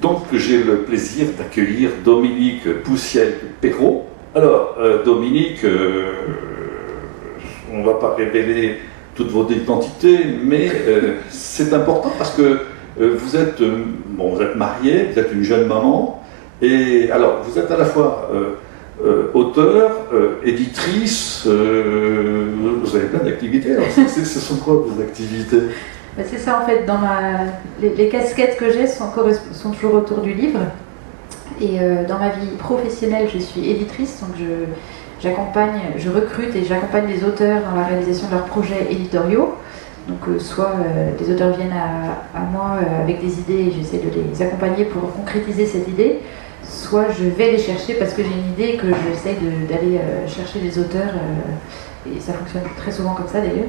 Donc j'ai le plaisir d'accueillir Dominique Poussiel-Perrault. Alors Dominique, on ne va pas révéler toute votre identité, mais c'est important parce que vous êtes mariée, vous êtes une jeune maman, et alors vous êtes à la fois auteur, éditrice, vous avez plein d'activités. Alors ce sont quoi vos activités? C'est ça en fait, les casquettes que j'ai sont toujours autour du livre. Et dans ma vie professionnelle, je suis éditrice, donc je recrute et j'accompagne les auteurs dans la réalisation de leurs projets éditoriaux. Donc soit les auteurs viennent à moi avec des idées et j'essaie de les accompagner pour concrétiser cette idée, soit je vais les chercher parce que j'ai une idée et que j'essaie d'aller chercher les auteurs, et ça fonctionne très souvent comme ça d'ailleurs.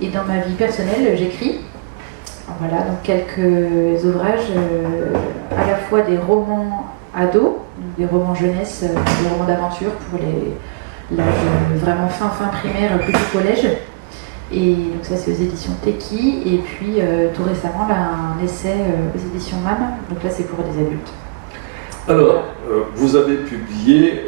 Et dans ma vie personnelle, j'écris. Voilà, donc quelques ouvrages, à la fois des romans ados, des romans jeunesse, des romans d'aventure pour l'âge vraiment fin primaire, plutôt collège. Et donc ça c'est aux éditions Teki, et puis tout récemment là, un essai aux éditions MAM, donc là c'est pour des adultes. Alors, vous avez publié,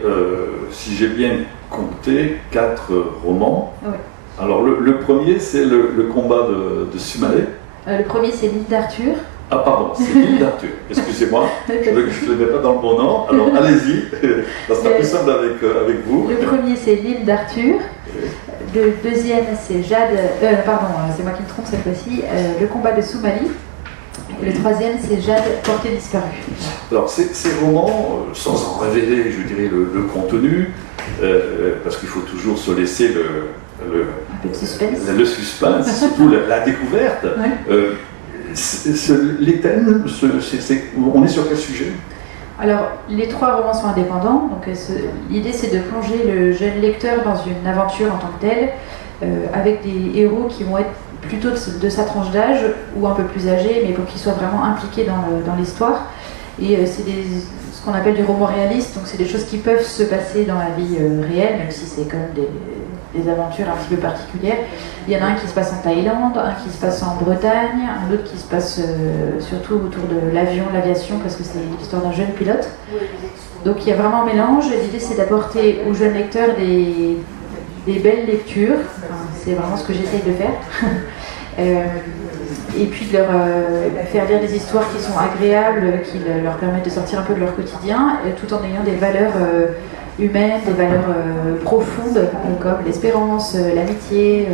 si j'ai bien compté, 4 romans. Oui. Alors le premier c'est le combat de Sumalé. Le premier c'est l'île d'Arthur. Ah pardon, c'est l'île d'Arthur, excusez-moi, je ne le mets pas dans le bon ordre, alors allez-y, ça sera plus simple avec vous. Le premier c'est l'île d'Arthur, le deuxième c'est Jade, c'est moi qui me trompe cette fois-ci, le combat de Soumali, et le troisième c'est Jade, portée disparue. Alors ces romans, sans en révéler, je dirais, le contenu, parce qu'il faut toujours se laisser un peu de suspense. Le suspense, surtout la découverte. Ouais. Les thèmes, on est sur quel sujet? Alors, les 3 romans sont indépendants, donc l'idée c'est de plonger le jeune lecteur dans une aventure en tant que telle, avec des héros qui vont être plutôt de sa tranche d'âge, ou un peu plus âgés, mais pour qu'ils soient vraiment impliqués dans l'histoire. Et c'est ce qu'on appelle du roman réaliste, donc c'est des choses qui peuvent se passer dans la vie réelle, même si c'est quand même des aventures un petit peu particulières. Il y en a un qui se passe en Thaïlande, un qui se passe en Bretagne, un autre qui se passe surtout autour de l'aviation, parce que c'est l'histoire d'un jeune pilote. Donc il y a vraiment un mélange. L'idée c'est d'apporter aux jeunes lecteurs des belles lectures, enfin, c'est vraiment ce que j'essaye de faire. Et puis de leur faire lire des histoires qui sont agréables, qui leur permettent de sortir un peu de leur quotidien, tout en ayant des valeurs humaines, des valeurs profondes, comme l'espérance, l'amitié,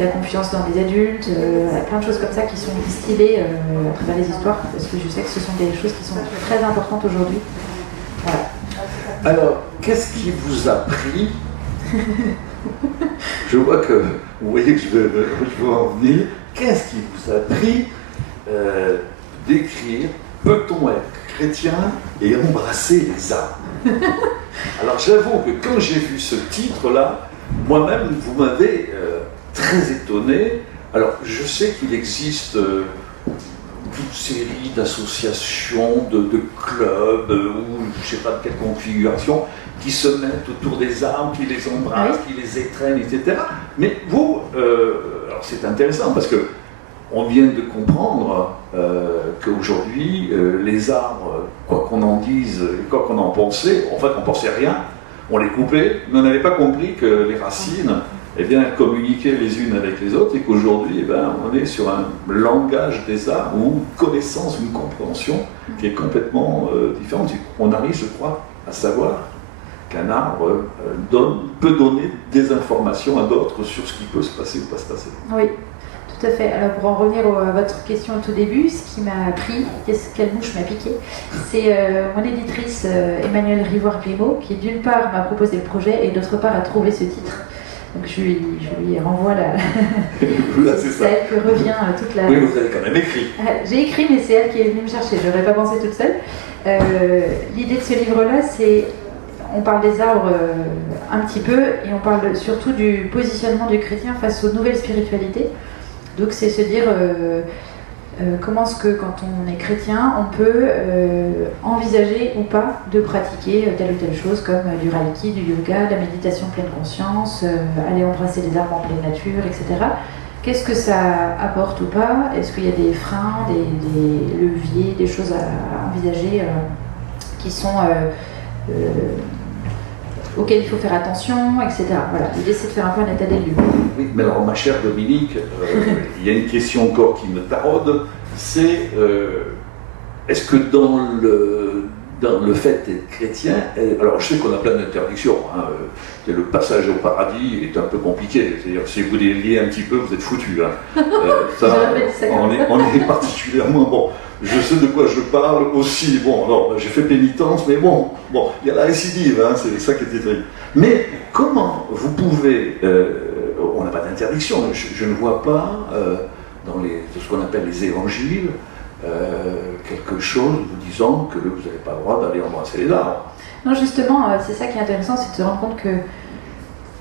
la confiance dans les adultes, plein de choses comme ça qui sont distillées à travers les histoires, parce que je sais que ce sont des choses qui sont très importantes aujourd'hui. Voilà. Alors, qu'est-ce qui vous a pris? Je vois que vous voyez que je veux en venir. Qu'est-ce qui vous a pris d'écrire « Peut-on être chrétien et embrasser les âmes » Alors j'avoue que quand j'ai vu ce titre-là, moi-même, vous m'avez très étonné. Alors je sais qu'il existe toute série d'associations, de clubs, ou je ne sais pas de quelle configuration, qui se mettent autour des armes, qui les embrassent, qui les étreignent, etc. Mais vous, alors c'est intéressant parce que on vient de comprendre qu'aujourd'hui, les arbres, quoi qu'on en dise, quoi qu'on en pensait, en fait on ne pensait rien, on les coupait, mais on n'avait pas compris que les racines communiquaient les unes avec les autres et qu'aujourd'hui, on est sur un langage des arbres ou une connaissance, une compréhension qui est complètement différente. On arrive, je crois, à savoir qu'un arbre peut donner des informations à d'autres sur ce qui peut se passer ou pas se passer. Oui. Tout à fait. Alors pour en revenir à votre question au tout début, ce qui m'a appris, quelle mouche m'a piqué, c'est mon éditrice Emmanuelle Rivoire-Grimaud qui d'une part m'a proposé le projet et d'autre part a trouvé ce titre. Donc je lui renvoie c'est elle que revient toute la... Oui, vous avez quand même écrit. J'ai écrit, mais c'est elle qui est venue me chercher. Je n'aurais pas pensé toute seule. L'idée de ce livre-là, c'est... On parle des arbres un petit peu et on parle surtout du positionnement du chrétien face aux nouvelles spiritualités. Donc c'est se dire comment est-ce que quand on est chrétien, on peut envisager ou pas de pratiquer telle ou telle chose comme du reiki, du yoga, la méditation pleine conscience, aller embrasser les arbres en pleine nature, etc. qu'est-ce que ça apporte ou pas? Est-ce qu'il y a des freins, des leviers, des choses à envisager qui sont auxquels il faut faire attention, etc. Voilà, l'idée c'est de faire un peu un état des lieux. Oui, mais alors ma chère Dominique, il y a une question encore qui me taraude, c'est est-ce que dans le fait d'être chrétien, alors je sais qu'on a plein d'interdictions, hein, le passage au paradis est un peu compliqué, c'est-à-dire si vous déliez un petit peu, vous êtes foutus. Hein. On est particulièrement bon. Je sais de quoi je parle aussi. Bon, alors j'ai fait pénitence, mais bon, il y a la récidive, hein, c'est ça qui était terrible. Mais comment vous pouvez, on n'a pas d'interdiction, je ne vois pas dans ce qu'on appelle les évangiles quelque chose vous disant que vous n'avez pas le droit d'aller embrasser les arbres. Non, justement, c'est ça qui est intéressant, c'est de se rendre compte que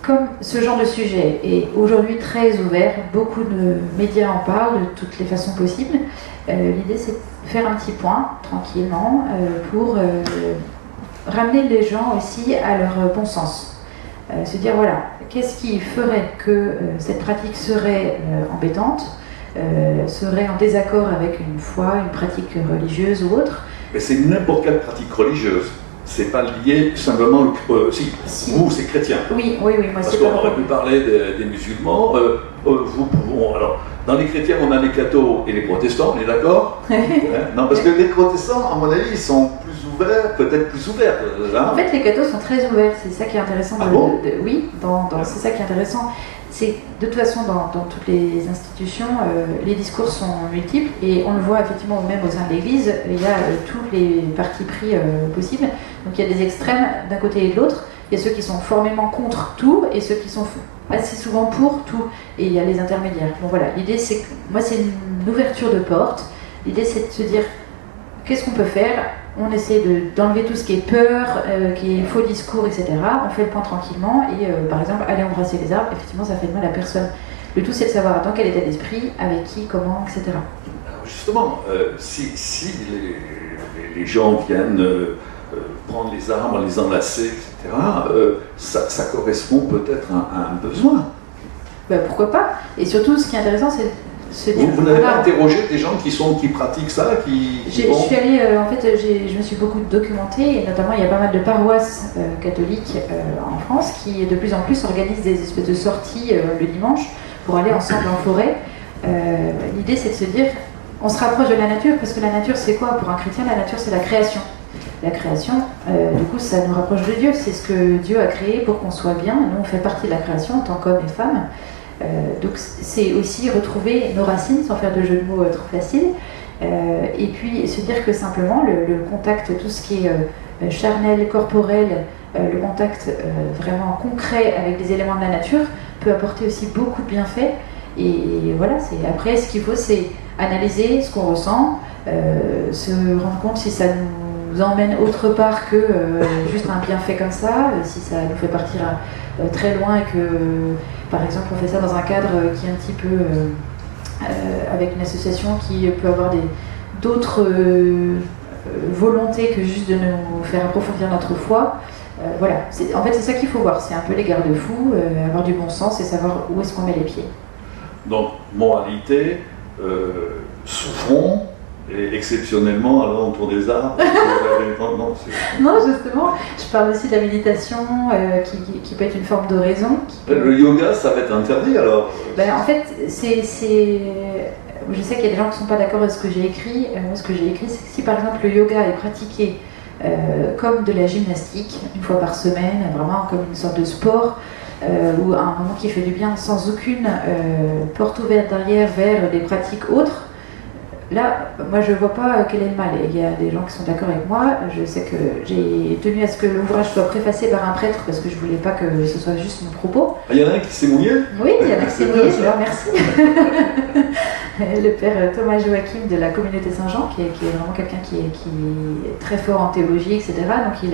comme ce genre de sujet est aujourd'hui très ouvert, beaucoup de médias en parlent de toutes les façons possibles, l'idée c'est de faire un petit point, tranquillement, pour ramener les gens aussi à leur bon sens. Se dire, voilà, qu'est-ce qui ferait que cette pratique serait embêtante, serait en désaccord avec une foi, une pratique religieuse ou autre. Mais c'est n'importe quelle pratique religieuse. C'est pas lié simplement si. Vous, c'est chrétien. Oui, moi parce c'est qu'on aurait pu parler des musulmans. Alors, dans les chrétiens, on a les cathos et les protestants, on est d'accord? Non, parce que les protestants, à mon avis, ils sont plus ouverts, peut-être plus ouverts. En fait, les cathos sont très ouverts, c'est ça qui est intéressant. Oui, c'est ça qui est intéressant. C'est de toute façon dans toutes les institutions, les discours sont multiples et on le voit effectivement même au sein de l'Église, il y a tous les partis pris possibles. Donc il y a des extrêmes d'un côté et de l'autre. Il y a ceux qui sont formellement contre tout et ceux qui sont assez souvent pour tout. Et il y a les intermédiaires. Bon voilà, l'idée c'est que moi c'est une ouverture de porte. L'idée c'est de se dire qu'est-ce qu'on peut faire. On essaie d'enlever tout ce qui est peur, qui est faux discours, etc. On fait le point tranquillement et par exemple, aller embrasser les arbres, effectivement, ça fait de mal à personne. Le tout, c'est de savoir dans quel état d'esprit, avec qui, comment, etc. Alors justement, si les gens viennent prendre les arbres, les enlacer, etc., ça correspond peut-être à un besoin. Ben, pourquoi pas? Et surtout, ce qui est intéressant, c'est vous n'avez pas interrogé des gens qui pratiquent ça, Je suis allée, en fait, je me suis beaucoup documentée, et notamment il y a pas mal de paroisses catholiques en France qui de plus en plus organisent des espèces de sorties le dimanche pour aller ensemble en forêt. L'idée c'est de se dire, on se rapproche de la nature, parce que la nature c'est quoi? Pour un chrétien, la nature c'est la création. La création, du coup, ça nous rapproche de Dieu, c'est ce que Dieu a créé pour qu'on soit bien, nous on fait partie de la création en tant qu'hommes et femmes. Donc c'est aussi retrouver nos racines sans faire de jeu de mots trop facile et puis se dire que simplement le contact, tout ce qui est charnel, corporel, le contact vraiment concret avec les éléments de la nature peut apporter aussi beaucoup de bienfaits et voilà, après ce qu'il faut c'est analyser ce qu'on ressent, se rendre compte si ça nous emmène autre part que juste un bienfait comme ça, si ça nous fait partir très loin et que par exemple, on fait ça dans un cadre qui est un petit peu avec une association qui peut avoir d'autres volontés que juste de nous faire approfondir notre foi. Voilà, en fait c'est ça qu'il faut voir, c'est un peu les garde-fous, avoir du bon sens et savoir où est-ce qu'on met les pieds. Donc, moralité, souffrons, et exceptionnellement, alors autour des arbres. Non, justement, je parle aussi de la méditation qui peut être une forme de raison. Le yoga, ça va être interdit alors? En fait, je sais qu'il y a des gens qui ne sont pas d'accord avec ce que j'ai écrit. Moi, ce que j'ai écrit, c'est que si par exemple le yoga est pratiqué comme de la gymnastique, une fois par semaine, vraiment comme une sorte de sport, ou à un moment qui fait du bien, sans aucune porte ouverte derrière vers des pratiques autres, là, moi je ne vois pas quel est le mal. Il y a des gens qui sont d'accord avec moi. Je sais que j'ai tenu à ce que l'ouvrage soit préfacé par un prêtre parce que je ne voulais pas que ce soit juste mon propos. Il y en a un qui s'est mouillé? Oui, il y en a qui s'est mouillé, je le remercie. Le père Thomas Joachim de la communauté Saint-Jean, qui est vraiment quelqu'un qui est très fort en théologie, etc. Donc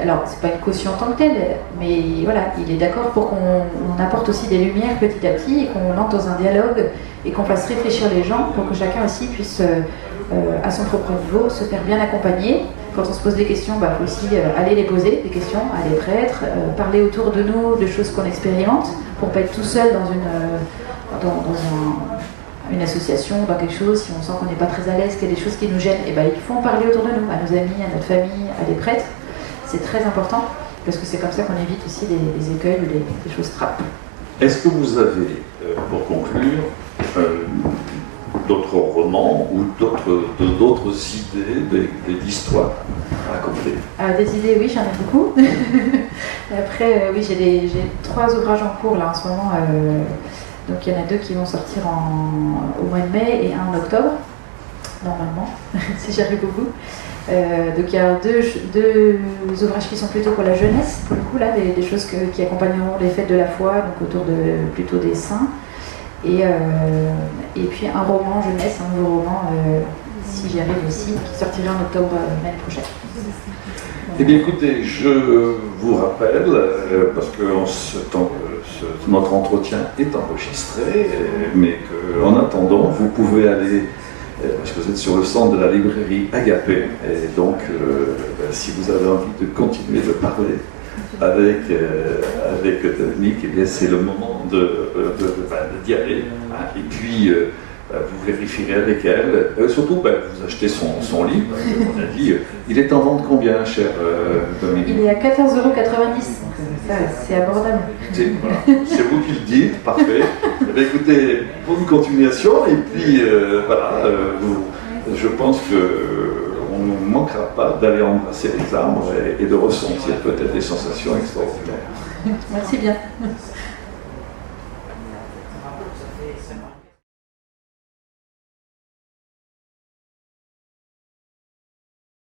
alors, c'est pas une caution en tant que telle, mais voilà, il est d'accord pour qu'on apporte aussi des lumières petit à petit et qu'on entre dans un dialogue et qu'on fasse réfléchir les gens pour que chacun aussi puisse, à son propre niveau, se faire bien accompagner. Quand on se pose des questions, il faut aussi aller les poser, des questions à des prêtres, parler autour de nous de choses qu'on expérimente pour ne pas être tout seul une association, dans quelque chose, si on sent qu'on n'est pas très à l'aise, qu'il y a des choses qui nous gênent, et ben, il faut en parler autour de nous, à nos amis, à notre famille, à des prêtres. C'est très important, parce que c'est comme ça qu'on évite aussi des écueils ou des choses trappes. Est-ce que vous avez, pour conclure, d'autres romans ou d'autres idées d'histoires à raconter? Des idées, oui, j'en ai beaucoup. Après, oui, j'ai 3 ouvrages en cours là en ce moment. Donc il y en a 2 qui vont sortir au mois de mai et un en octobre, normalement, si j'arrive au bout. Donc il y a deux ouvrages qui sont plutôt pour la jeunesse, pour le coup, là, des choses qui accompagneront les fêtes de la foi, donc autour plutôt des saints. Et puis un roman jeunesse, un nouveau roman, si j'y arrive aussi, qui sortira en octobre l'année prochaine. Eh bien écoutez, je vous rappelle, parce que notre entretien est enregistré, mais qu'en attendant, vous pouvez aller, parce que vous êtes sur le stand de la librairie Agapé, et donc si vous avez envie de continuer de parler avec Dominique, eh bien c'est le moment d'y aller. Hein, et puis vous vérifierez avec elle, surtout vous achetez son livre, on a dit, il est en vente combien, cher Dominique? Il est à 14,90 €, donc c'est abordable. C'est vous qui le dites, parfait. Eh bien, écoutez, bonne continuation, et puis je pense qu'on ne manquera pas d'aller embrasser les arbres et de ressentir peut-être des sensations extraordinaires. Merci bien.